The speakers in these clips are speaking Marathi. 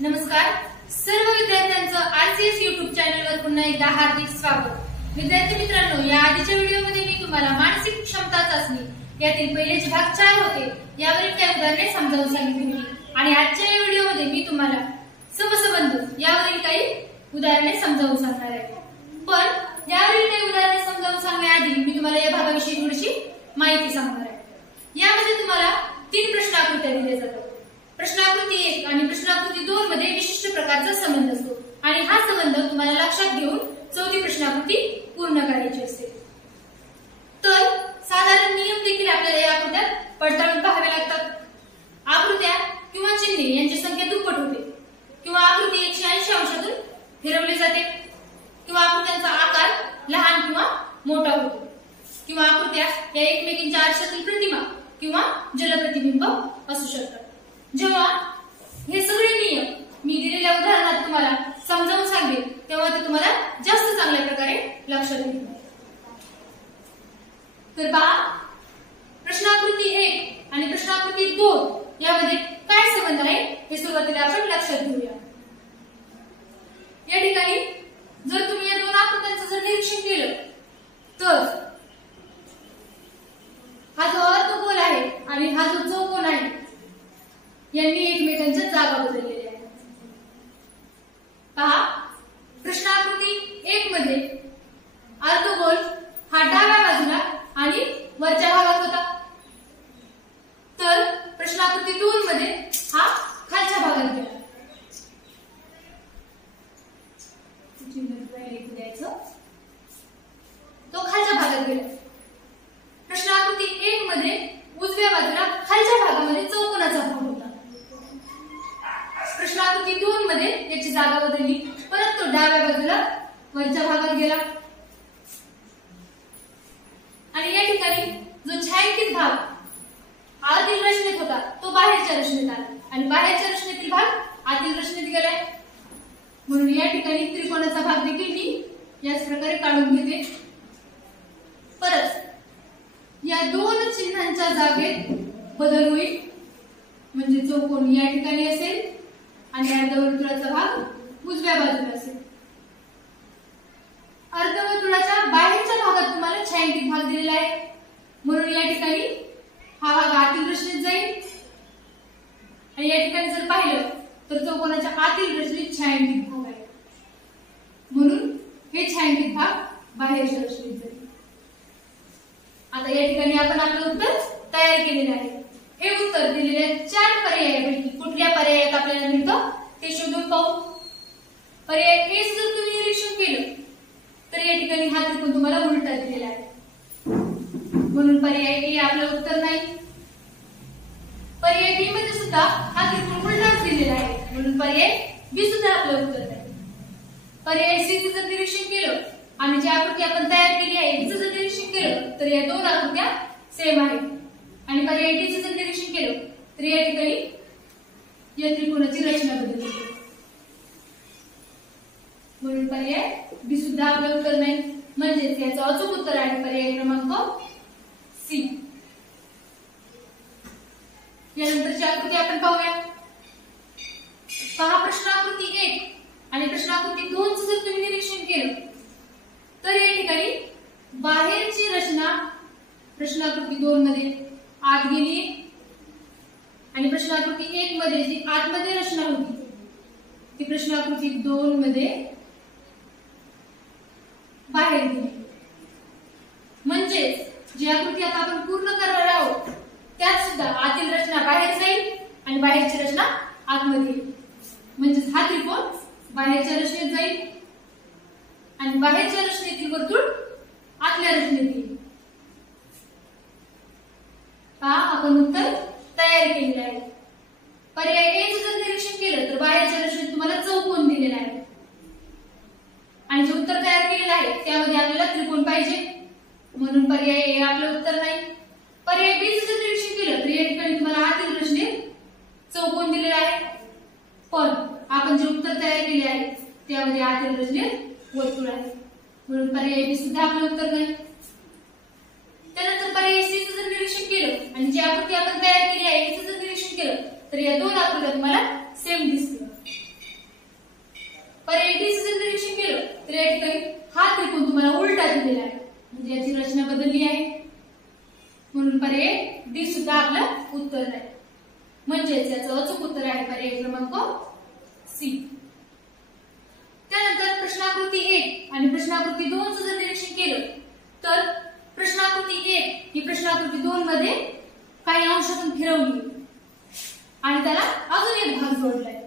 नमस्कार सर्व विद्यार्थ्यांचं आरसीएस YouTube चॅनलवर पुन्हा एकदा हार्दिक स्वागत। विद्यार्थी मित्रांनो, या आधीच्या व्हिडिओमध्ये मी तुम्हाला मानसिक क्षमता चाचणी यातील पहिले जे भाग 4 होते यावरील काही उदाहरणे समजावून सांगितली होती आणि आजच्या या व्हिडिओमध्ये मी तुम्हाला समसंबंध यावरील काही उदाहरणे समजावून सांगणार आहे। पण यावरील काही उदाहरणे समजावून सांगण्याआधी मी तुम्हाला या भागाविषयी थोडीशी माहिती सांगणार आहे। यामध्ये तुम्हाला 3 प्रश्नाकृत्या दिल्या जातात। प्रश्नाकृती 1 आणि प्रश्नाकृती 2 मध्ये विशिष्ट प्रकारचा संबंध असतो आणि हा संबंध तुम्हाला लक्षात घेऊन चौथी प्रश्नाकृती पूर्ण करायची असते। तर साधारण नियम देखील आपल्याला या आकृत्यात पडताळून पाहावे लागतात। आकृत्या किंवा चिन्हे यांची संख्या दुप्पट होते किंवा आकृती 180 अंशातून फिरवली जाते किंवा आकृत्यांचा आकार लहान किंवा मोठा होतो किंवा आकृत्या या एकमेकींच्या आरशातील प्रतिमा किंवा जलप्रतिबिंब असू शकतात। जेव्हा हे सगळे नियम मी दिलेल्या उदाहरणात तुम्हाला समजावून सांगेन तेव्हा ते तुम्हाला जास्त चांगल्या प्रकारे लक्षात येईल। तर पहा, प्रश्नाकृती 1 आणि प्रश्नाकृती 2 यामध्ये काय संबंध आहे हे सुरुवातीला आपण लक्षात घेऊया। या ठिकाणी जर तुम्ही या दोन आकृत्यांचं जर निरीक्षण केलं तर हा जो अर्धगोल आहे आणि हा जो चौकोन आहे यांनी एकमेकांच्या जागा बदललेल्या आहेत। पहा, प्रश्नाकृती 1 मध्ये अर्धगोल हा डाव्या बाजूला आणि वरच्या भागात होता, तर प्रश्नाकृती 2 मध्ये हा खालच्या भागात गेला। तो खालच्या भागात गेला। प्रश्नाकृती 1 मध्ये उजव्या बाजूला खालच्या भागामध्ये चौकोनाचा भाग होता। प्रश्नाकृती 2 मध्ये याची जागा बदलली, परत तो डाव्या बाजूला वरच्या भागात गेला आणि या ठिकाणी जो छायांकित भाग आतील रचनेत होता तो बाहेरच्या रचनेत आला आणि बाहेरच्या रचनेतील भाग आतील रचनेत गेला। म्हणून या ठिकाणी त्रिकोणाचा भाग देखील मी याच प्रकारे काढून घेते। परत या दोन चिन्हांच्या जागेत बदल होईल, म्हणजे चौकोन या ठिकाणी असेल आणि अर्धवर्तुळाचा भाग उजव्या बाजूला असेल। अर्धवर्तुळाच्या बाहेरच्या भागात तुम्हाला छायांकित भाग दिलेला आहे, म्हणून या ठिकाणी हा भाग आतील रचनेत जाईल आणि या ठिकाणी जर पाहिलं तर चौकोनाच्या आतील रचनेत छायांकित भाग आहे, म्हणून हे छायांकित भाग बाहेरच्या रचनेत जाईल। आता या ठिकाणी आपण आपलं उत्तर तयार केलेलं आहे। हे उत्तर दिलेल्या 4 पर्यायापैकी कुठल्या पर्यायात आपल्याला मिळतं ते शोधून पाहू। पर्याय ए जर तुम्ही निरीक्षण केलं तर या ठिकाणी हा त्रिकोण तुम्हाला उलटा दिलेला आहे, म्हणून पर्याय ए आपलं उत्तर नाही। पर्याय बी मध्ये सुद्धा हा त्रिकोण उलटाच दिलेला आहे, म्हणून पर्याय बी सुद्धा आपलं उत्तर नाही। पर्याय सी जर निरीक्षण केलं आणि जी आकृती आपण तयार केली आहे हिचं जर निरीक्षण केलं तर या दोन आकृत्या सेम आहेत आणि पर्याय डी जर निरीक्षण केलं तर या ठिकाणी या त्रिकोणाची रचना बदलली, म्हणून पर्याय बी सुद्धा आपलं उत्तर नाही। म्हणजेच याचं अचूक उत्तर आहे पर्याय क्रमांक सी। यानंतरची आकृती आपण पाहूया। पहा, प्रश्नाकृती 1 आणि प्रश्नाकृती 2 चं जर तुम्ही निरीक्षण केलं तर या ठिकाणी बाहेरची रचना प्रश्नाकृती 2 मध्ये आत गेली आणि प्रश्नाकृती 1 मध्ये जी आतमध्ये रचना होती ती प्रश्नाकृती 2 मध्ये बाहेर गेली। म्हणजे जी आकृती आता आपण पूर्ण करणार आहोत त्यात सुद्धा आतील रचना बाहेर जाईल आणि बाहेरची रचना आतमध्ये येईल, म्हणजे हा त्रिकोण बाहेरच्या रचनेत जाईल आणि बाहेरच्या रचनेतील वर्तुळ आतल्या रचनेत येईल। पहा, आपण उत्तर तयार केलेलं आहे। पर्याय ए जर निरीक्षण केलं तर बाहेरच्या रचनेत तुम्हाला चौकोन दिलेला आहे आणि जे उत्तर तयार केलेलं आहे त्यामध्ये आपल्याला त्रिकोण पाहिजे, म्हणून पर्याय ए आपलं उत्तर नाही। पर्याय बी जर निरीक्षण केलं तर या ठिकाणी तुम्हाला आतील रचनेत चौकोन दिलेला आहे, पण आपण जे उत्तर तयार केले आहे त्यामध्ये आतील रचनेत वर्तुळ आहे, म्हणून पर्याय बी सुद्धा आपलं उत्तर नाही। त्यानंतर पर्याय सी जर निरीक्षण केलं आणि जी आकृती आपण तयार केली आहे हिचं जर निरीक्षण केलं तर या दोन आकृत्या तुम्हाला सेम दिसतील, त्रिकोण तुम्हाला उलटा दिलेला आहे म्हणजे याची रचना बदलली आहे म्हणून पर्याय डी सुद्धा आपलं उत्तर आहे म्हणजेच याचं अचूक उत्तर आहे पर्याय क्रमांक सी। त्यानंतर प्रश्नाकृती 1 आणि प्रश्नाकृती 2 चं जर निरीक्षण केलं तर प्रश्नाकृती 1 ही प्रश्नाकृती 2 मध्ये काही अंशातून फिरवली आणि त्याला अजून एक भाग जोडलाय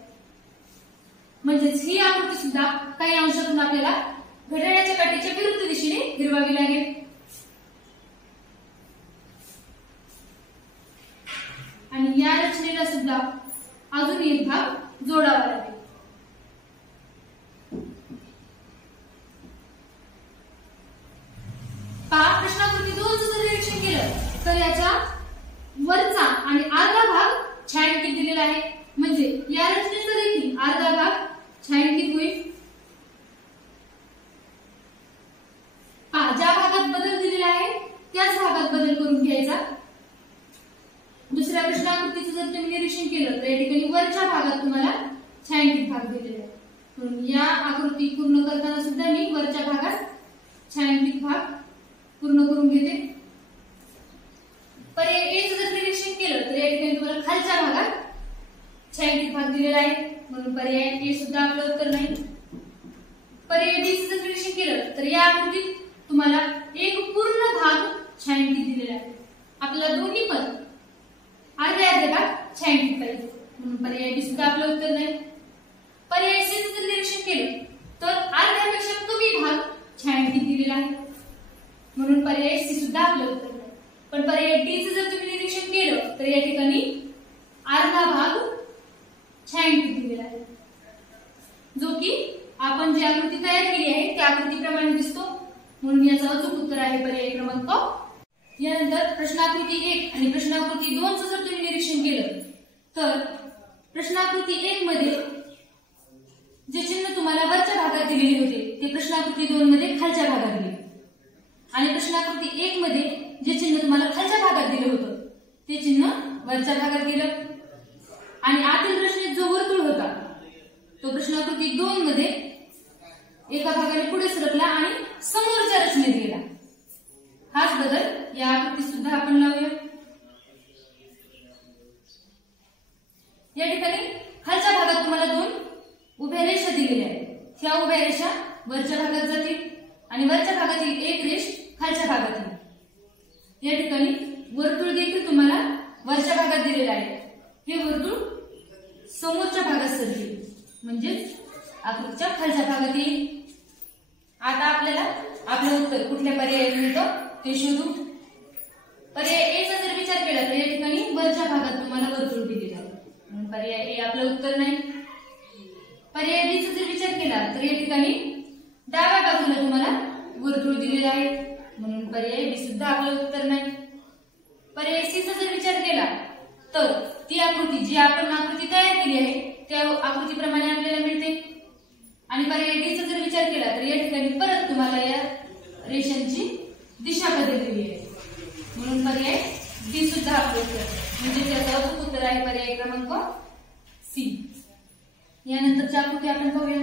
म्हणजेच ही आकृती सुद्धा काही अंशातून आपल्याला घड्याळाच्या काठीच्या विरुद्ध दिशेने फिरवावी लागेल आणि या रचनेला सुद्धा अजून एक भाग जोडावा लागेल। पहा प्रश्नाकृती 2 चं जर निरीक्षण केलं तर याच्या वरचा आणि अर्धा भाग छायांकित दिलेला आहे म्हणजे या रचनेचा देखील अर्धा भाग छायांकित होईल। पहा ज्या भागात बदल दिलेला आहे त्याच भागात बदल करून घ्यायचा। दुसऱ्या प्रश्नाकृतीचं जर तुम्ही निरीक्षण केलं तर या ठिकाणी वरच्या भागात तुम्हाला छायांकित भाग दिलेला आहे म्हणून या आकृती पूर्ण करताना सुद्धा मी वरच्या भागात छायांकित भाग पूर्ण करून घेते। पर्याय ए चं जर निरीक्षण केलं तर या ठिकाणी तुम्हाला खालच्या भागात छायांकित भाग दिलेला आहे म्हणून पर्याय ए सुद्धा आपलं उत्तर नाही। पर्याय डी चं जर निरीक्षण केलं तर या आकृतीत तुम्हाला एक पूर्ण भाग छायांकित दिलेला आहे आपल्याला दोन्ही पण अर्धे अर्धे भाग छायांकित पाहिजे म्हणून पर्याय बी सुद्धा आपलं उत्तर नाही। पर्याय सी चं जर निरीक्षण केलं तर अर्ध्यापेक्षा कमी भाग छायांकित दिलेला आहे म्हणून पर्याय सी सुद्धा आपलं उत्तर नाही। पण पर्याय डी चं जर तुम्ही निरीक्षण केलं तर या ठिकाणी अर्धा भाग छायांकित दिलेला आहे जो की आपण जी आकृती तयार केली आहे त्या आकृतीप्रमाणे दिसतो म्हणून याचं अचूक उत्तर आहे पर्याय क्रमांक। यानंतर प्रश्नाकृती 1 आणि प्रश्नाकृती 2 चं जर तुम्ही निरीक्षण केलं तर प्रश्नाकृती 1 मध्ये जे चिन्ह तुम्हाला वरच्या भागात दिलेले होते ते प्रश्नाकृती 2 मध्ये खालच्या भागात दिले आणि प्रश्नाकृती 1 मध्ये जे चिन्ह तुम्हाला खालच्या भागात दिलं होतं ते चिन्ह वरच्या भागात गेलं आणि आतील रचनेत जो वर्तुळ होता तो प्रश्नाकृती 2 मध्ये एका भागाने पुढे सरकला आणि समोरच्या रचनेत गेला। हाच बदल या आकृतीत सुद्धा आपण लावूया। या ठिकाणी खालच्या भागात तुम्हाला 2 उभ्या रेषा दिलेल्या आहेत ह्या उभ्या रेषा वरच्या भागात जातील आणि वरच्या भागातील एक रेष खालच्या भागात येईल। या ठिकाणी वर्तुळ देखील तुम्हाला वरच्या भागात दिलेला आहे हे वर्तुळ समोरच्या भागात सरकेल म्हणजेच आकृतीच्या खालच्या भागात येईल। आता आपल्याला आपलं उत्तर कुठल्या पर्यायात मिळतं ते शोधू। पर्याय ए चा जर विचार केला तर या ठिकाणी वरच्या भागात तुम्हाला वर्तुळ दिलेलं आहे म्हणून पर्याय ए आपलं उत्तर नाही। पर्याय बी चा जर विचार केला तर या ठिकाणी डाव्या बाजूला तुम्हाला वर्तुळ दिलेलं आहे म्हणून पर्याय बी सुद्धा आपलं उत्तर नाही। पर्याय सी चा जर विचार केला तर ती आकृती जी आपण आकृती तयार केली आहे त्या आकृतीप्रमाणे आपल्याला मिळते आणि पर्याय डी चा जर विचार केला तर या ठिकाणी परत तुम्हाला या रेषांची दिशा बदललेली आहे म्हणून पर्याय डी सुद्धा आपलं उत्तर म्हणजे त्याचं अचूक उत्तर आहे पर्याय क्रमांक सी। यानंतरची आकृती आपण पाहूया।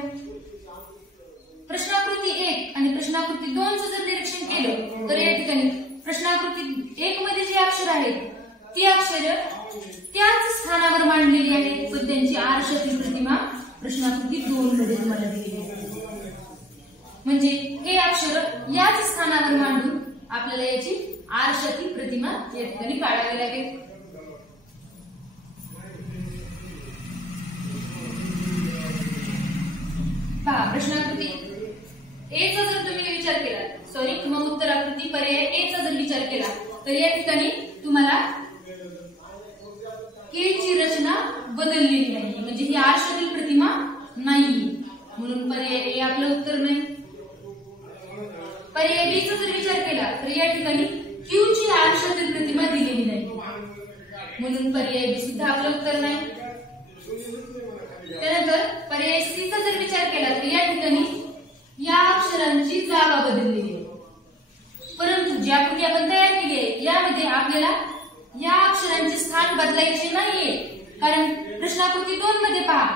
प्रश्नाकृती 1 आणि प्रश्नाकृती 2 चं जर निरीक्षण केलं तर या ठिकाणी प्रश्नाकृती 1 मध्ये जी अक्षर आहेत ती अक्षर त्याच स्थानावर मांडलेली आहेत पण त्यांची आरशातील प्रतिमा प्रश्नाकृती 2 मध्ये तुम्हाला दिलेली आहे म्हणजे हे अक्षर याच स्थानावर मांडून आपल्याला याची आरशातील प्रतिमा या ठिकाणी काढावी लागेल। पहा प्रश्नाकृती ए चा जर तुम्ही विचार केला किंवा उत्तराकृती पर्याय ए चा जर विचार केला तर या ठिकाणी तुम्हाला केळीची रचना बदललेली नाही म्हणजे ही आरशातील प्रतिमा नाही म्हणून पर्याय ए आपलं उत्तर नाही। पर्याय बी चा जर विचार केला तर या ठिकाणी क्यू ची आरशातील प्रतिमा दिलेली नाही म्हणून पर्याय बी सुद्धा आपलं उत्तर नाही। त्यानंतर पर्याय सी चा जर विचार केला तर या ठिकाणी या अक्षरांची जागा बदललेली आहे परंतु जी आकृती आपण तयार केली आहे यामध्ये आपल्याला या अक्षरांचे स्थान बदलायचे नाहीये कारण प्रश्नाकृती 2 मध्ये पहा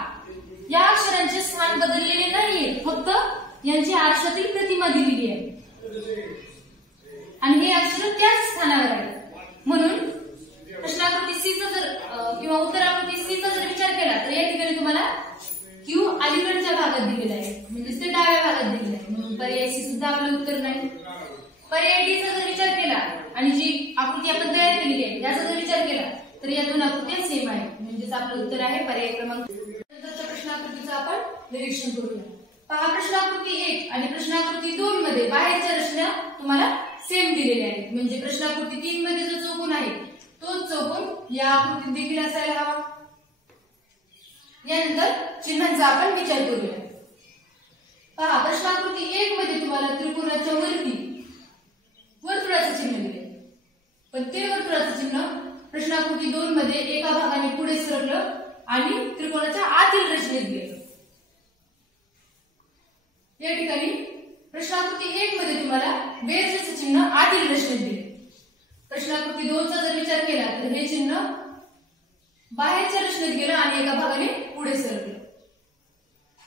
या अक्षरांचे स्थान बदललेले नाहीये फक्त यांची आरशातील प्रतिमा दिलेली आहे आणि हे अक्षर त्याच स्थानावर आहे. म्हणून प्रश्नाकृती सी चा जर किंवा उत्तराकृती सी चा जर विचार केला तर या ठिकाणी तुम्हाला क्यू अलीकडच्या भागात दिलेला आहे, म्हणजे ते डाव्या भागात दिलेलं आहे. म्हणून पर्याय सी सुद्धा आपलं उत्तर नाही. पर्याय डी चा जर विचार केला आणि जी आकृती आपण तयार केलेली आहे त्याचा जर विचार केला तर या दोन आकृत्या सेम आहेत, म्हणजेच आपलं उत्तर आहे पर्याय क्रमांक. नंतरच्या प्रश्नाकृतीचं आपण निरीक्षण करूया. पहा, प्रश्नाकृती 1 आणि प्रश्नाकृती 2 मध्ये बाहेरच्या रचना तुम्हाला सेम दिलेल्या आहेत. म्हणजे प्रश्नाकृती 3 मध्ये जो चौकोन आहे तोच चौकोन या आकृतीत देखील असायला हवा. यानंतर चिन्हांचा आपण विचार करूया. पहा, प्रश्नाकृती 1 मध्ये तुम्हाला त्रिकोणाच्या वरती वर्तुळाचं चिन्ह दिले, पण ते वर्तुळाचं चिन्ह प्रश्नाकृती 2 मध्ये एका भागाने पुढे सरकलं आणि त्रिकोणाच्या आतील रचनेत गेलं. या ठिकाणी प्रश्नाकृती 1 मध्ये तुम्हाला बेरजेचं चिन्ह आतील रचनेत दिले. प्रश्नाकृती 2 चा जर विचार केला तर हे चिन्ह बाहेरच्या रचनेत गेलं आणि एका भागाने पुढे सरकलं.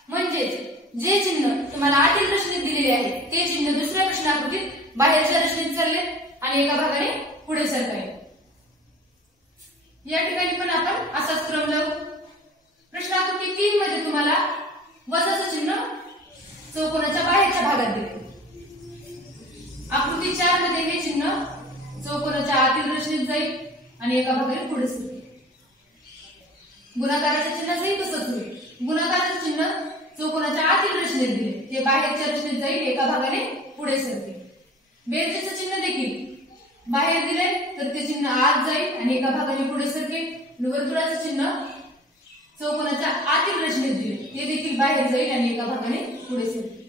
म्हणजेच जे चिन्ह तुम्हाला आतील रचनेत दिलेले आहे ते चिन्ह दुसऱ्या प्रश्नाकृतीत बाहेरच्या रचनेत चालले आणि एका भागाने पुढे सरकायले. या ठिकाणी पण आपण असाच क्रम लावू. प्रश्नाकृती 3 मध्ये तुम्हाला वजाचं चिन्ह चौकोनाच्या बाहेरच्या भागात दिले. आकृती 4 मध्ये हे चिन्ह चौकोनाच्या आतील रचनेत जाईल आणि एका भागाने पुढे सरकेल. गुणाकाराच्या चिन्हाचंही तसंच होईल. गुणाकाराचं चिन्ह चौकोनाच्या आतील रचनेत दिले, ते बाहेरच्या रचनेत जाईल, एका भागाने पुढे सरकेल. बेरजेचं चिन्ह देखील बाहेर दिले तर ते चिन्ह आत जाईल आणि एका भागाने पुढे सरकेल. वर्तुळाचं चिन्ह चौकोनाच्या आतील रचनेत दिले, ते देखील बाहेर जाईल आणि एका भागाने पुढे सरकेल.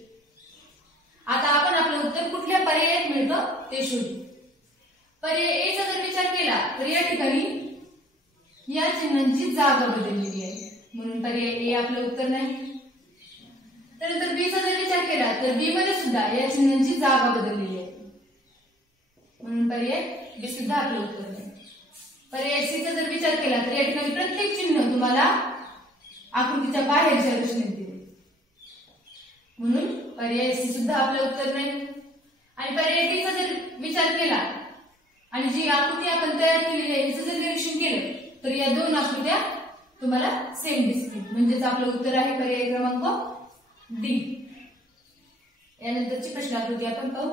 आता आपण आपलं उत्तर कुठल्या पर्यायात मिळतं ते शोधू. पर्याय ए चा जर विचार केला तर या ठिकाणी या चिन्हांची जागा बदललेली आहे, म्हणून पर्याय ए आपलं उत्तर नाही. त्यानंतर बी चा जर विचार केला तर बी मध्ये सुद्धा या चिन्हांची जागा बदललेली आहे, म्हणून पर्याय बी सुद्धा आपलं उत्तर नाही. पर्याय सी चा जर विचार केला तर या ठिकाणी प्रत्येक चिन्ह तुम्हाला आकृतीच्या बाहेरच्या रचनेत दिले, म्हणून पर्याय सी सुद्धा आपलं उत्तर नाही. आणि पर्याय डी चा जर विचार केला आणि जी आकृती आपण तयार केलेली आहे याचं जर निरीक्षण केलं तर या दोन आकृत्या तुम्हाला सेम दिसतील, म्हणजेच आपलं उत्तर आहे पर्याय क्रमांक डी. यानंतरची प्रश्नाकृती आपण पाहू.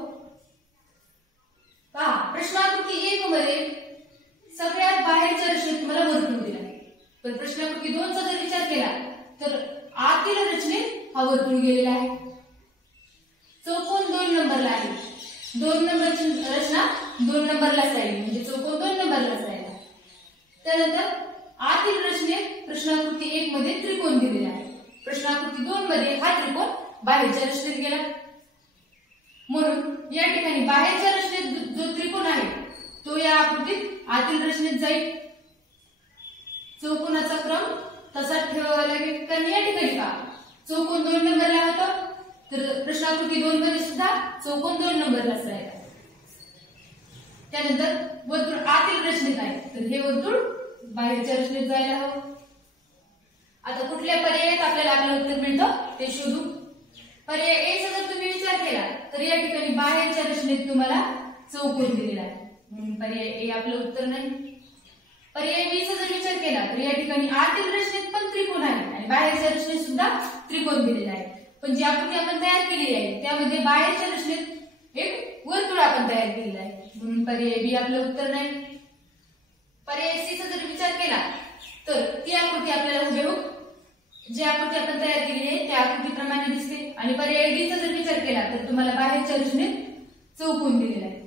पहा, प्रश्नाकृती 1 मध्ये सगळ्यात बाहेरच्या रचनेत तुम्हाला वर्तुळ दिला आहे, पण प्रश्नाकृती 2 चा जर विचार केला तर आतील रचनेत हा वर्तुळ गेलेला आहे. चौकोन 2 नंबरला आहे, 2 नंबरची रचना 2 नंबरलाच राहिली, म्हणजे चौकोन 2 नंबरलाच राहिला. त्यानंतर आतील रचनेत प्रश्नाकृती 1 मध्ये त्रिकोण दिलेला आहे, प्रश्नाकृती 2 मध्ये हा त्रिकोण बाहेरच्या रचनेत गेला. म्हणून या ठिकाणी बाहेरच्या रचनेत जो त्रिकोण आहे तो या आकृतीत आतील रचनेत जाईल. चौकोनाचा क्रम तसाच ठेवावा लागेल, कारण या ठिकाणी का चौकोन 2 नंबरला होता तर प्रश्नाकृती 2 मध्ये सुद्धा चौकोन 2 नंबरलाच राहिला. त्यानंतर वर्तुळ आतील रचनेत आहे तर हे वर्तुळ बाहेरच्या रचनेत जायला हवं. आता कुठल्या पर्यायात आपल्याला आपलं उत्तर मिळतं ते शोधू. पर्याय ए चा जर तुम्ही विचार केला तर या ठिकाणी बाहेरच्या रचनेत तुम्हाला चौकोन दिलेला आहे, म्हणून पर्याय ए आपलं उत्तर नाही. पर्याय बी चा जर विचार केला तर या ठिकाणी आतील रचनेत पण त्रिकोण आहे आणि बाहेरच्या रचनेत सुद्धा त्रिकोण दिलेला आहे, पण जी आकृती आपण तयार केलेली आहे त्यामध्ये बाहेरच्या रचनेत एक वर्तुळ आपण तयार केलेला आहे, म्हणून पर्याय बी आपलं उत्तर नाही. पर्याय सी चा जर विचार केला तर ती आकृती आपल्याला हुबेहूब जी आकृती आपण तयार केली आहे त्या आकृतीप्रमाणे दिसते. आणि पर्याय डी चा जर विचार केला तर तुम्हाला बाहेरच्या रचनेत चौकोन दिलेला आहे,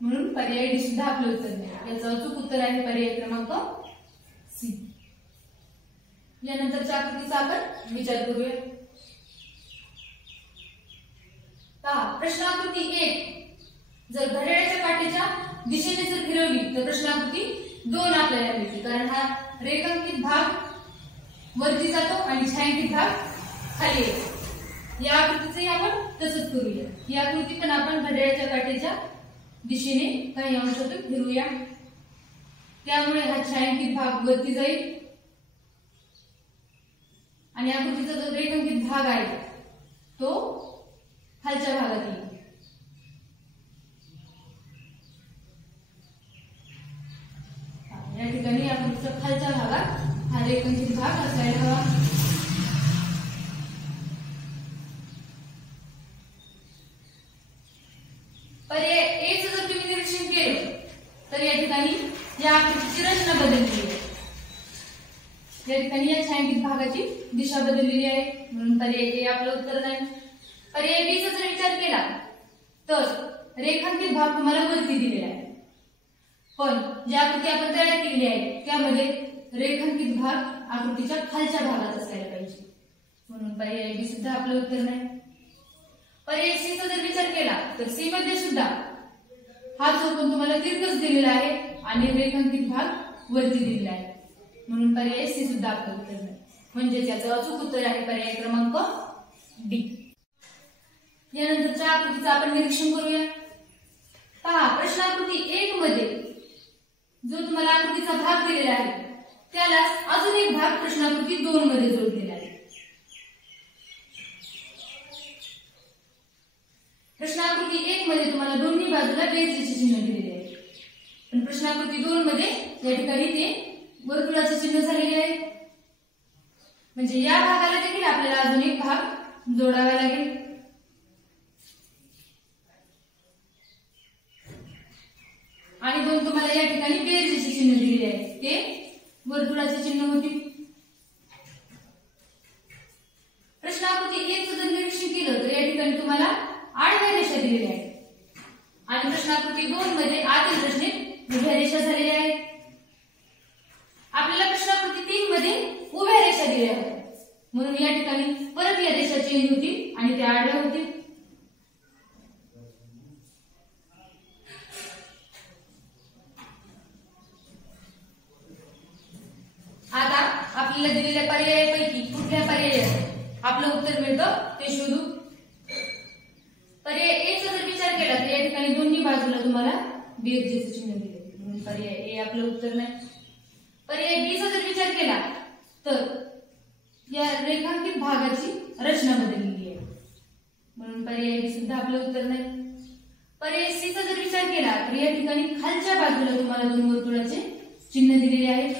म्हणून पर्याय डी सुद्धा आपलं उत्तर नाही. याचं अचूक उत्तर आहे पर्याय क्रमांक सी. यानंतरच्या आकृतीचा आपण विचार करूया. पहा, प्रश्नाकृती 1 जर घड्याळाच्या काठीच्या दिशेने जर फिरवली तर प्रश्नाकृती 2 आपल्याला मिळते, कारण हा रेखांकित भाग वरती जातो आणि छायांकित भाग खाली येतो. या आकृतीचंही आपण तसंच करूया. ही आकृती पण आपण घड्याळाच्या काठीच्या दिशेने काही अंशातून फिरूया, त्यामुळे हा छायांकित भाग वरती जाईल आणि आकृतीचा जो रेखांकित भाग आहे तो खालच्या भागात येईल. या ठिकाणी आकृतीच्या खालच्या भागात हा रेखांकित भाग असायला हवा. पर्याय ए चं जर तुम्ही निरीक्षण केलं तर या ठिकाणी या आकृतीची रचना बदललेली आहे. या ठिकाणी या छायांकित भागाची दिशा बदललेली आहे, म्हणून पर्याय ए आपलं उत्तर नाही. पर्याय बी चा जर विचार केला तर रेखांकित भाग तुम्हाला वरती दिलेला आहे, पण जी आकृती आपण तयार केलेली आहे त्यामध्ये रेखांकित भाग आकृतीच्या खालच्या भागात असायला पाहिजे, म्हणून पर्याय बी सुद्धा आपलं उत्तर नाही. पर्याय सी चा जर विचार केला तर सी मध्ये सुद्धा हा चौकोन तुम्हाला तिरकस दिलेला आहे आणि रेखांकित भाग वरती दिलेला आहे, म्हणून पर्याय सी सुद्धा आपलं उत्तर नाही. म्हणजे याचं अचूक उत्तर आहे पर्याय क्रमांक डी. यानंतरच्या आकृतीचं आपण निरीक्षण करूया. पहा, प्रश्नाकृती 1 मध्ये जो तुम्हाला आकृतीचा भाग दिलेला आहे त्यालाच अजून एक भाग प्रश्नाकृती 2 मध्ये जोडलेला आहे. प्रश्नाकृती 1 मध्ये तुम्हाला दोन्ही बाजूला बेरजेचे चिन्ह दिलेले आहे, पण प्रश्नाकृती 2 मध्ये या ठिकाणी ते वर्तुळाचे चिन्ह झालेले आहे. म्हणजे या भागाला देखील आपल्याला अजून एक भाग जोडावा लागेल. आणि दोन तुम्हाला या ठिकाणी बेरजेचे चिन्ह दिलेले आहे, ते वर्तुळाचे चिन्ह होतील. प्रश्नाकृती 1 चं जर निरीक्षण केलं तर या ठिकाणी तुम्हाला आडव्या रेषा दिलेल्या आहेत आणि प्रश्नाकृती 2 मध्ये आतील रचनेत उभ्या रेषा झालेल्या आहेत. आपल्याला प्रश्नाकृती 3 मध्ये उभ्या रेषा दिल्या होत्या, म्हणून या ठिकाणी परत या रेषा चेंज होतील आणि त्या आडव्या होतील. आता आपल्याला दिलेल्या पर्यायापैकी कुठल्या पर्यायात आपलं उत्तर मिळतं ते शोधू. पर्याय ए चा जर विचार केला तर या ठिकाणी दोन्ही बाजूला तुम्हाला बेरजेचे चिन्ह दिले, म्हणून पर्याय ए आपलं उत्तर नाही. पर्याय बी चा जर विचार केला तर या रेखांकित भागाची रचना बदललेली आहे, म्हणून पर्याय बी सुद्धा आपलं उत्तर नाही. पर्याय सी चा जर विचार केला तर या ठिकाणी खालच्या बाजूला तुम्हाला दोन वर्तुळाचे चिन्ह दिलेले आहेत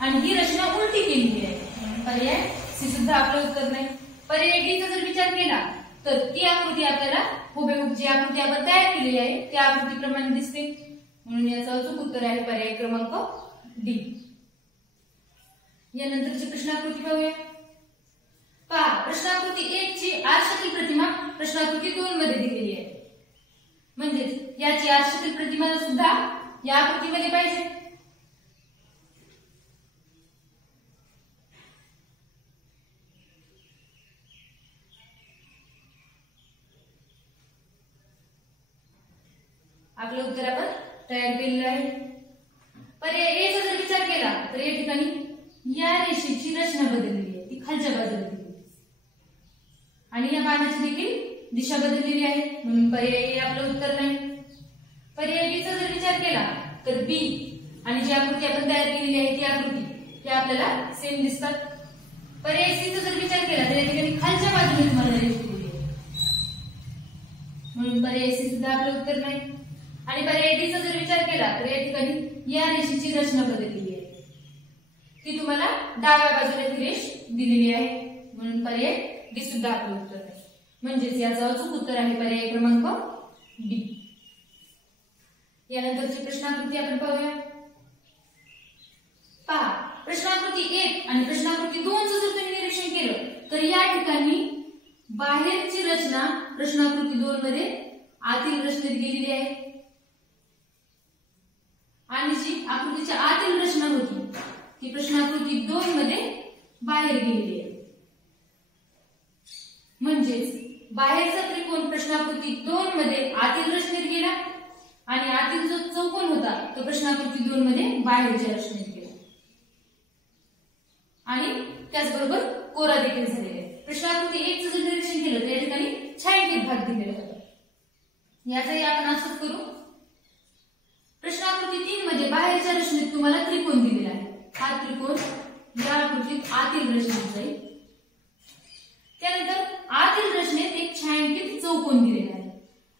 आणि ही रचना उलटी केलेली आहे, म्हणून पर्याय सी सुद्धा आपलं उत्तर नाही. पर्याय डी चा जर विचार केला तर ती आकृती आपल्याला हुबेहूब जी आकृती आपण तयार केलेली आहे त्या आकृतीप्रमाणे दिसते, म्हणून याचं अचूक उत्तर आहे पर्याय क्रमांक डी. यानंतरची प्रश्नाकृती पाहूया. पहा, प्रश्नाकृती 1 ची आरशातील प्रतिमा प्रश्नाकृती 2 मध्ये दिलेली आहे, म्हणजेच याची आरशातील प्रतिमा सुद्धा या आकृतीमध्ये पाहिजे. आपलं उत्तर आपण तयार केलेलं आहे. पर्याय ए चा जर विचार केला तर या ठिकाणी या रेषेची रचना बदललेली आहे, ती खालच्या बाजूला दिली आणि या बाणाची देखील दिशा बदललेली आहे, म्हणून पर्याय ए आपलं उत्तर नाही. पर्याय बी चा जर विचार केला तर बी आणि जी आकृती आपण तयार केलेली आहे ती आकृती त्या आपल्याला सेम दिसतात. पर्याय सी चा जर विचार केला तर या ठिकाणी खालच्या बाजूने तुम्हाला रेष दिलेली आहे, म्हणून पर्याय सी सुद्धा आपलं उत्तर नाही. आणि पर्याय डी चा जर विचार केला तर या ठिकाणी या रेषेची रचना बदललेली आहे, ती तुम्हाला डाव्या बाजूला ही रेष दिलेली आहे, म्हणून पर्याय डी सुद्धा आपलं उत्तर आहे. म्हणजेच याचं अचूक उत्तर आहे पर्याय क्रमांक डी. यानंतरची प्रश्नाकृती आपण पाहूया. पहा, प्रश्नाकृती 1 आणि प्रश्नाकृती 2 चं जर तुम्ही निरीक्षण केलं तर या ठिकाणी बाहेरची रचना प्रश्नाकृती 2 मध्ये आतील रचनेत गेलेली आहे आणि जी आकृतीच्या आतील रचना होती ती प्रश्नाकृती 2 मध्ये बाहेर गेलेली आहे. म्हणजेच बाहेरचा त्रिकोण प्रश्नाकृती 2 मध्ये आतील रचनेत गेला आणि आतील जो चौकोन होता तो प्रश्नाकृती 2 मध्ये बाहेरच्या रचनेत गेला आणि त्याचबरोबर कोरा देखील झालेला आहे. प्रश्नाकृती 1 चं जर निरीक्षण केलं तर या ठिकाणी छायांकित भाग दिलेला होता, याचाही आपण असंच करू. प्रश्नाकृती 3 मध्ये बाहेरच्या रचनेत तुम्हाला त्रिकोण दिलेला आहे, हा त्रिकोण या आकृतीत आतील रचनेत जाईल. त्यानंतर आतील रचनेत एक छायांकित चौकोन दिलेला आहे.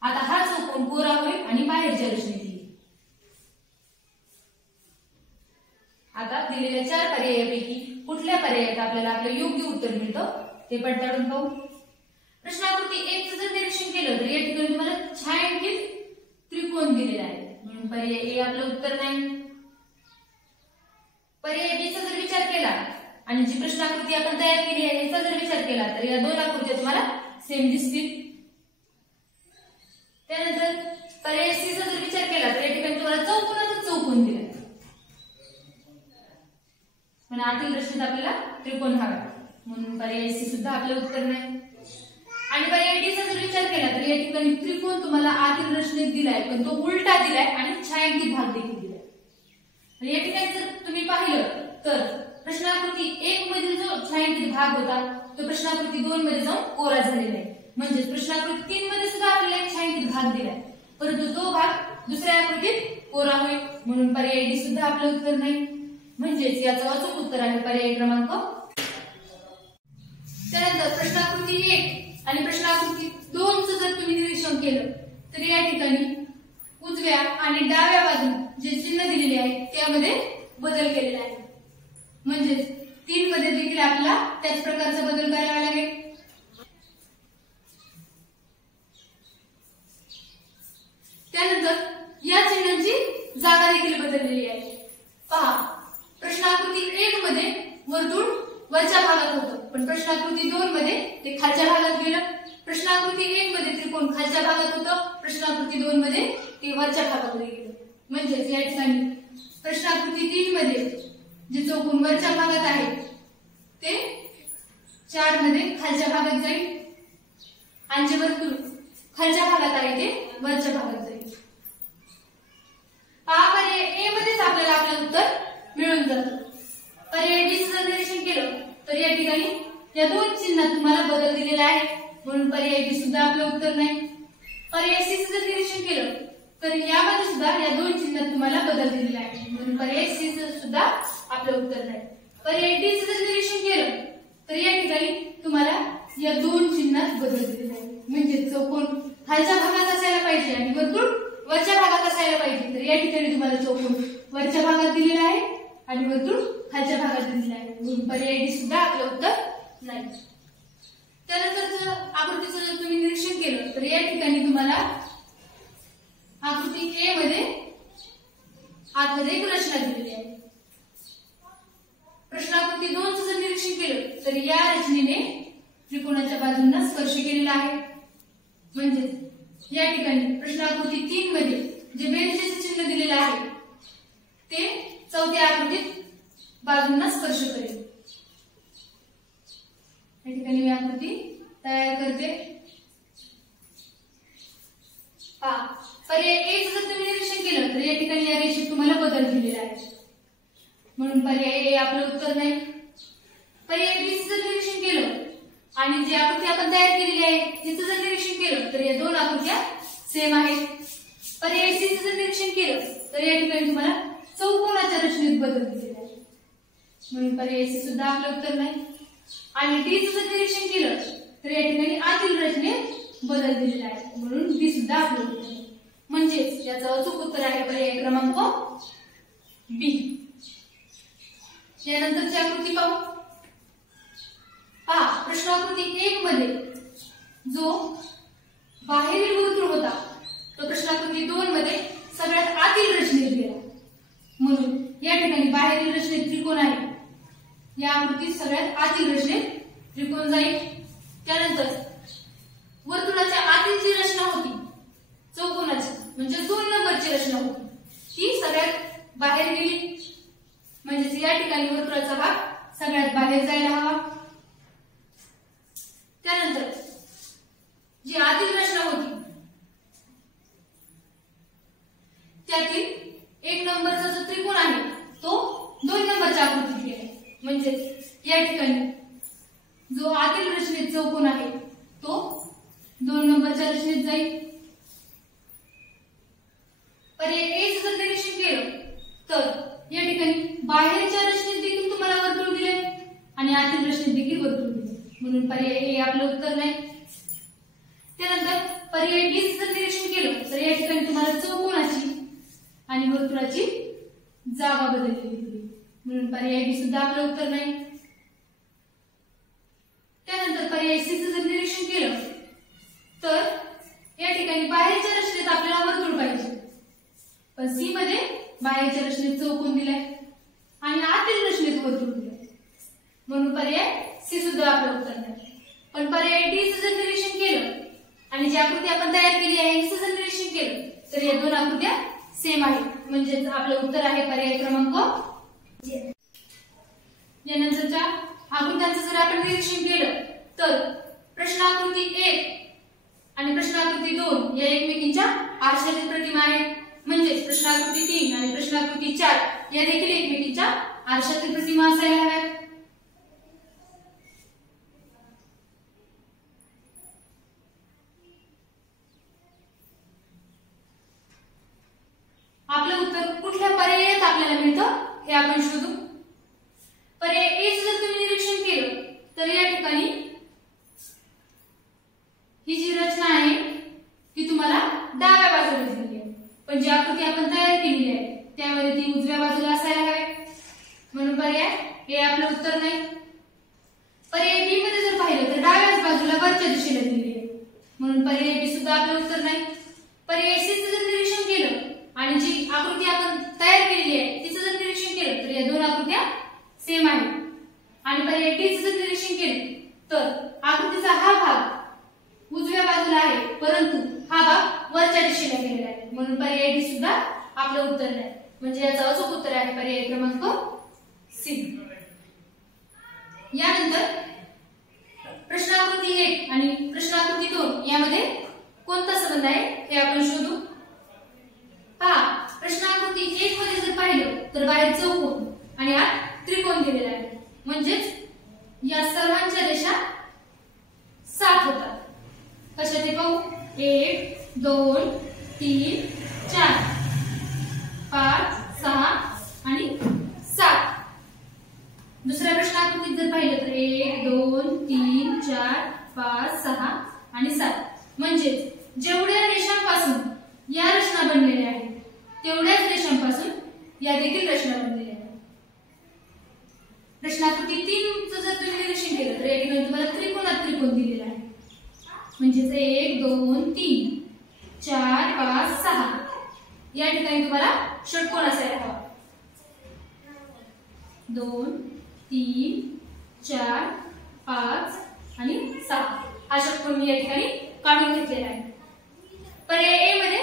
आता हा चौकोन कोरा होईल आणि बाहेरच्या रचनेत येईल. आता दिलेल्या 4 पर्यायापैकी कुठल्या पर्यायात आपल्याला आपलं योग्य उत्तर मिळतं ते पडताळून पाहू. प्रश्नाकृती 1 चं जर निरीक्षण केलं तर या ठिकाणी तुम्हाला छायांकित त्रिकोण दिलेला आहे, म्हणून पर्याय ए आपलं उत्तर नाही. पर्याय बी चा जर विचार केला आणि जी प्रश्नाकृती आपण तयार केली आहे याचा जर विचार केला तर या 2 आकृत्या तुम्हाला सेम दिसतील. त्यानंतर पर्याय सी चा जर विचार केला तर या ठिकाणी तुम्हाला चौकोनाचा चौकोन दिला, पण आतील रचनेत आपल्याला त्रिकोण हवा, म्हणून पर्याय सी सुद्धा आपलं उत्तर नाही. आणि पर्याय डी चा जर विचार केला तर या ठिकाणी त्रिकोण तुम्हाला आतील रचनेत दिलाय, पण तो उलटा दिलाय आणि छायांकित भाग देखील दिलाय. या ठिकाणी जर तुम्ही पाहिलं तर प्रश्नाकृती 1 मधील जो छायांकित भाग होता तो प्रश्नाकृती 2 मध्ये जाऊन कोरा झालेला आहे. म्हणजे प्रश्नाकृती 3 मध्ये सुद्धा आपल्याला एक छायांकित भाग दिलाय, परंतु तो भाग दुसऱ्या आकृतीत कोरा होईल, म्हणून पर्याय डी सुद्धा आपलं उत्तर नाही. म्हणजेच याचं अचूक उत्तर आहे पर्याय क्रमांक. त्यानंतर प्रश्नाकृती 1 आणि प्रश्नाकृती 2 चं जर तुम्ही निरीक्षण केलं तर या ठिकाणी उजव्या आणि डाव्या बाजूला जे चिन्ह दिलेले आहे त्यामध्ये बदल केलेला आहे. म्हणजे 3 मध्ये देखील आपल्याला त्याच प्रकारचा बदल करावा लागेल. त्यानंतर या चिन्हांची जागा देखील बदललेली आहे. पहा, प्रश्नाकृती 1 मध्ये वर्तुळ वरच्या भागात होतं, पण प्रश्नाकृती 2 मध्ये ते खालच्या भागात गेलं. प्रश्नाकृती 1 मध्ये त्रिकोण खालच्या भागात होतं, प्रश्नाकृती 2 मध्ये ते वरच्या भागामध्ये गेलं. म्हणजेच या ठिकाणी प्रश्नाकृती 3 मध्ये जे चौकोन वरच्या भागात आहे ते 4 मध्ये खालच्या भागात जाईल आणि जे वर्तुळ खालच्या भागात आहे ते वरच्या भागात जाईल. पर्याय ए मध्येच आपल्याला आपलं उत्तर मिळून जातं. पर्याय बी चं निरीक्षण केलं तर या ठिकाणी या 2 चिन्हात तुम्हाला बदल दिलेला आहे, म्हणून पर्याय बी सुद्धा आपलं उत्तर नाही. पर्याय सी चं जर निरीक्षण केलं तर यामध्ये सुद्धा या 2 चिन्हात तुम्हाला बदल दिलेला आहे, म्हणून पर्याय सी चं सुद्धा आपलं उत्तर नाही. पर्याय डी चं जर निरीक्षण केलं तर या ठिकाणी तुम्हाला या 2 चिन्हात बदल दिलेला आहे. म्हणजे चौकोन खालच्या भागात असायला पाहिजे आणि वर्तुळ वरच्या भागात असायला पाहिजे, तर या ठिकाणी तुम्हाला चौकोन वरच्या भागात दिलेला आहे आणि वर्तुळ खालच्या भागात दिलेला आहे, म्हणून पर्याय डी सुद्धा आपलं उत्तर नाही. त्यानंतर जर आकृतीचं जर तुम्ही निरीक्षण केलं तर या ठिकाणी तुम्हाला आकृती ए मध्ये आतमध्ये एक रचना दिलेली आहे. प्रश्नाकृती 2 चं जर निरीक्षण केलं तर या रचनेने त्रिकोणाच्या बाजूंना स्पर्श केलेला आहे. म्हणजे या ठिकाणी प्रश्नाकृती 3 मध्ये जे बेरजेचे चिन्ह दिलेलं आहे ते चौथ्या आकृतीत बाजूंना स्पर्श करेल. या ठिकाणी मी आकृती तयार करते. पर्याय ए चं जर तुम्ही निरीक्षण केलं तर या ठिकाणी या रेषेत तुम्हाला बदल दिलेला आहे, म्हणून पर्याय ए आपलं उत्तर नाही. पर्याय बी चं जर निरीक्षण केलं आणि जी आकृती आपण तयार केलेली आहे तिचं जर निरीक्षण केलं तर या 2 आकृत्या सेम आहेत. पर्याय सी चं जर निरीक्षण केलं तर या ठिकाणी तुम्हाला चौकोनाच्या रचनेत बदल दिलेला आहे, म्हणून पर्याय सी सुद्धा आपलं उत्तर नाही. आणि डी चं जर निरीक्षण केलं तर या ठिकाणी आतील रचनेत बदल दिलेला आहे, म्हणून डी सुद्धा आपलं उत्तर नाही. म्हणजेच याचं अचूक उत्तर आहे पर्याय क्रमांक बी. यानंतरची आकृती पाहू. प्रश्नाकृती 1 मध्ये जो बाहेरील वर्तुळ होता तो प्रश्नाकृती 2 मध्ये सगळ्यात आतील रचनेत गेला, म्हणून या ठिकाणी बाहेरील रचनेत त्रिकोण आहे, या आकृतीत सगळ्यात आतील रचनेत त्रिकोण जाईल. त्यानंतर वर्तुळाच्या आतील जी रचना होती चौकोनाची म्हणजे 2 नंबरची रचना होती ती सगळ्यात बाहेर गेली, म्हणजे या ठिकाणी वर्तुळाचा भाग सगळ्यात बाहेर जायला हवा. त्यानंतर जी आतील रचना होती त्यातील 1 नंबरचा जो त्रिकोण आहे तो 2 नंबरच्या आकृतीत गेला, म्हणजे या ठिकाणी जो आतील रचनेत चौकोन आहे तो 2 नंबरच्या रचनेत जाईल. पर्याय ए चं जर निरीक्षण केलं तर या ठिकाणी बाहेरच्या रचनेत देखील तुम्हाला वर्तुळ दिले आणि आतील रचनेत देखील वर्तुळ दिले, म्हणून पर्याय ए आपलं उत्तर नाही. त्यानंतर पर्याय बी जर निरीक्षण केलं तर या ठिकाणी तुम्हाला चौकोनाची आणि वर्तुळाची जागा बदललेली दिसते, म्हणून पर्याय बी सुद्धा आपलं उत्तर नाही. त्यानंतर पर्याय सी जर निरीक्षण केलं तर या ठिकाणी बाहेरच्या रचनेत आपल्याला वर्तुळ पाहिजे, पण सी मध्ये बाहेरच्या रचनेत चौकोन दिलाय आणि आतील रचनेत वर्तुळ दिलंय, म्हणून पर्याय सी सुद्धा आपलं उत्तर नाही. पण पर्याय डी जर निरीक्षण केलं आणि जी आकृती आपण तयार केली आहे हिचं जर निरीक्षण केलं तर या दोन आकृत्या सेम आहेत, म्हणजे आपलं उत्तर आहे पर्याय क्रमांक. यानंतरच्या आकृत्यांचं जर आपण निरीक्षण केलं तर प्रश्न आकृती 1 आणि प्रश्न आकृती 2 या एकमेकींच्या आरशातील प्रतिमा आहेत, म्हणजेच प्रश्न आकृती 3 आणि प्रश्न आकृती 4 या देखील एकमेकींच्या आरशातील प्रतिमा असायला हव्यात. आपलं उत्तर कुठल्या पर्यायात आपल्याला मिळतं हे आपण शोधू. पर्याय ए जर तुम्ही निरीक्षण केलं तर या ठिकाणी ही जी रचना आहे ती तुम्हाला डाव्या बाजूला दिलेली आहे, पण जी आकृती आपण तयार केलेली आहे त्यामध्ये ती उजव्या बाजूला असायला हवी, म्हणून पर्याय ए आपलं उत्तर नाही. पर्याय बी मध्ये जर पाहिलं तर डाव्या बाजूला वरच्या दिशेला दिलेली आहे, म्हणून पर्याय बी सुद्धा आपलं उत्तर नाही. पर्याय सी जर निरीक्षण केलं आणि जी आकृती आपण तयार केलेली आहे तिचं जर निरीक्षण केलं तर या दोन आकृत्या सेम आहेत, आणि पर्याय डी जर निरीक्षण केलं तर आकृतीचा हा भाग उजव्या बाजूला आहे परंतु हा भाग वरच्या दिशेला गेलेला आहे, म्हणून पर्याय डी सुद्धा आपलं उत्तर नाही, म्हणजे याचं अचूक उत्तर आहे पर्याय क्रमांक सी. यानंतर प्रश्न आकृती 1 आणि प्रश्न आकृती 2 यामध्ये कोणता संबंध आहे हे आपण शोधू. पहा, प्रश्न आकृती 1 मध्ये जर पाहिलं तर बाहेर चौकोन आणि आत त्रिकोण दिलेला आहे, म्हणजेच या सर्वांच्या रेषा सात होतात. कशा ते पाहू. 1 2 3 4 5 6 आणि 7. दुसऱ्या प्रश्न आकृतीत जर पाहिलं तर 1 2 3 4 5 6 आणि 7, म्हणजेच जेवढ्या रेषांपासून या रचना बनलेल्या आहेत तेवढ्याच रेषांपासून या देखील रचना बनलेल्या आहेत. प्रश्न आकृती 3 चं जर तुम्ही निरीक्षण केलं तर या ठिकाणी तुम्हाला त्रिकोणात त्रिकोण दिलेला आहे, म्हणजेच 1 2 3 4 5 6 या ठिकाणी तुम्हाला षटकोन असायला हवा. 2 3 4 5 आणि 6 हा षटकोन मी या ठिकाणी काढून घेतलेला आहे. पर्याय ए मध्ये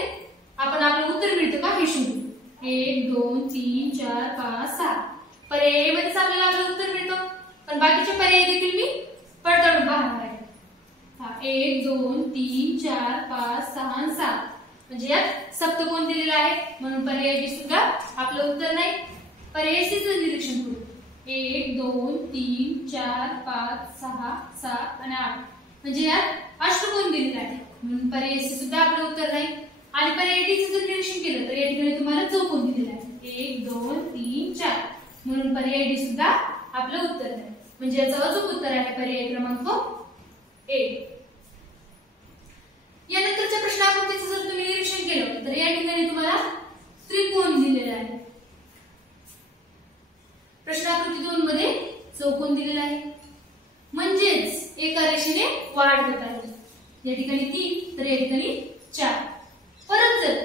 आपण आपलं उत्तर मिळतं का हे शोधू. 1 2 3 4 5 6 पर्याय ए मध्येच आपल्याला आपलं उत्तर मिळतं, पण बाकीचे पर्याय देखील मी पडताळून पाहणार आहे. 1 2 3 4 5 6 आणि 7, म्हणजे यात सप्तकोन दिलेला आहे, म्हणून पर्याय बी सुद्धा आपलं उत्तर नाही. पर्याय सी चं निरीक्षण करू. 1 2 3 4 5 6 7 आणि 8, म्हणजे यात अष्टकोन दिलेला आहे, म्हणून पर्याय सी सुद्धा आपलं उत्तर नाही. आणि पर्याय डी चं जर निरीक्षण केलं तर या ठिकाणी तुम्हाला चौकोन दिलेला आहे 1 2 3 4, म्हणून पर्याय डी सुद्धा आपलं उत्तर नाही, म्हणजे याचं अचूक उत्तर आहे पर्याय क्रमांक ए. यानंतरच्या प्रश्न आकृतीचं जर तुम्ही निरीक्षण केलं तर या ठिकाणी तुम्हाला त्रिकोण दिलेला आहे. प्रश्न आकृती 2 मध्ये चौकोन दिलेला आहे, म्हणजेच एका रेषेने वाढ होत आहे. या ठिकाणी 3 तर या ठिकाणी 4. परत जर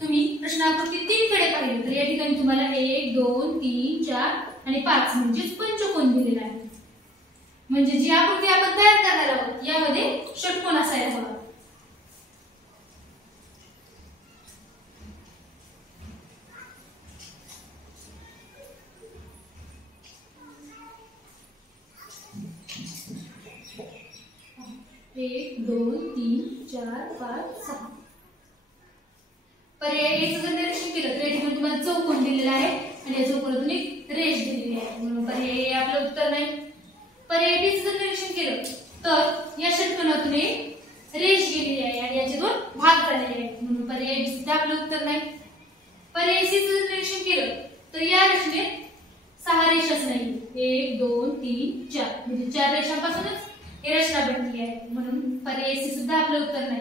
तुम्ही प्रश्न आकृती 3 कडे पाहिलं तर या ठिकाणी तुम्हाला 1 2 3 4 आणि 5 म्हणजेच पंचकोन दिलेला आहे, म्हणजे जी आकृती आपण तयार करणार आहोत यामध्ये षटकोन असायला हवा. एक 2 3 4 5 6 पर्याय ए चं जर निरीक्षण केलं तर या ठिकाणी तुम्हाला चौकोन दिलेला आहे आणि या चौकोनातून एक रेष दिलेली आहे, म्हणून पर्याय ए आपलं उत्तर नाही. पर्याय बी चं जर निरीक्षण केलं तर या षटकोनातून एक रेष गेलेली आहे आणि याचे दोन भाग झालेले आहेत, म्हणून पर्याय बी सुद्धा आपलं उत्तर नाही. पर्याय सी चं जर निरीक्षण केलं तर या रचनेत 6 रेषाच नाही, 1 2 3 4, म्हणजे 4 रेषांपासूनच ही रचना बनली आहे, म्हणून पर्याय सी सुद्धा आपलं उत्तर नाही.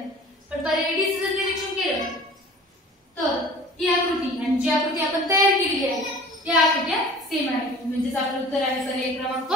पण पर्याय डी जर निरीक्षण केलं तर ही आकृती आणि जी आकृती आपण तयार केलेली आहे त्या आकृत्या सेम आहेत, म्हणजेच आपलं उत्तर आहे पर्याय क्रमांक